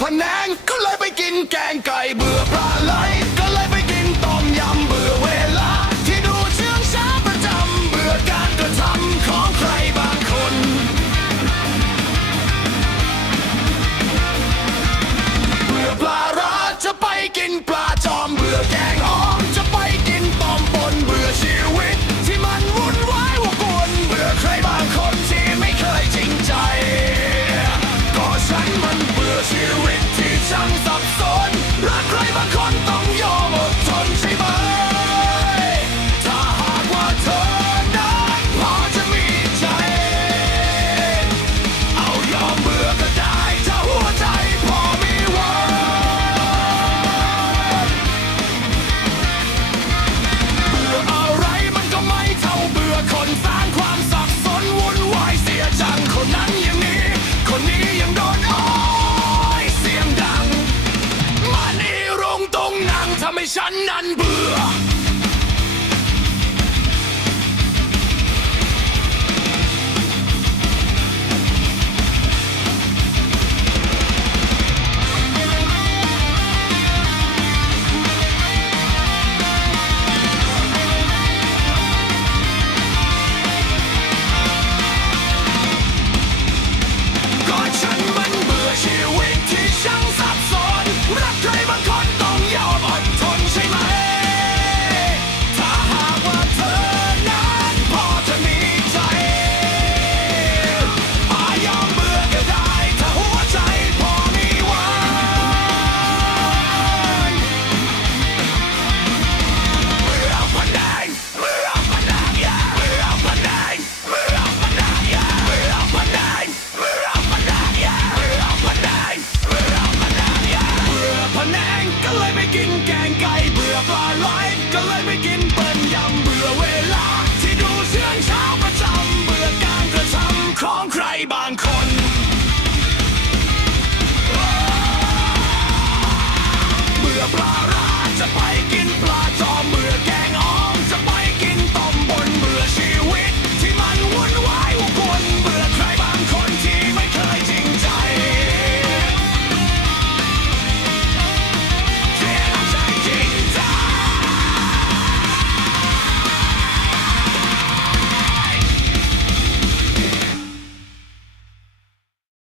ผนังก็เลยไปกินแกงไก่เบื่อปลา ปลาจอมเบื่อแกงหอม จะไปกินตอมปนเบื่อชีวิต ที่มันวุ่นวายวุ่นวนเบื่อใครบางคนที่ไม่เคยจริงใจ ก็ฉันมันเบื่อชีวิตที่ช่างสับสนรักใครบางคนต้อง นั้นเบื่อ เลยไม่กินแกงไก่เบื่อปลาไหลก็เลยไม่กินเปิ้ลยำเบื่อเวลา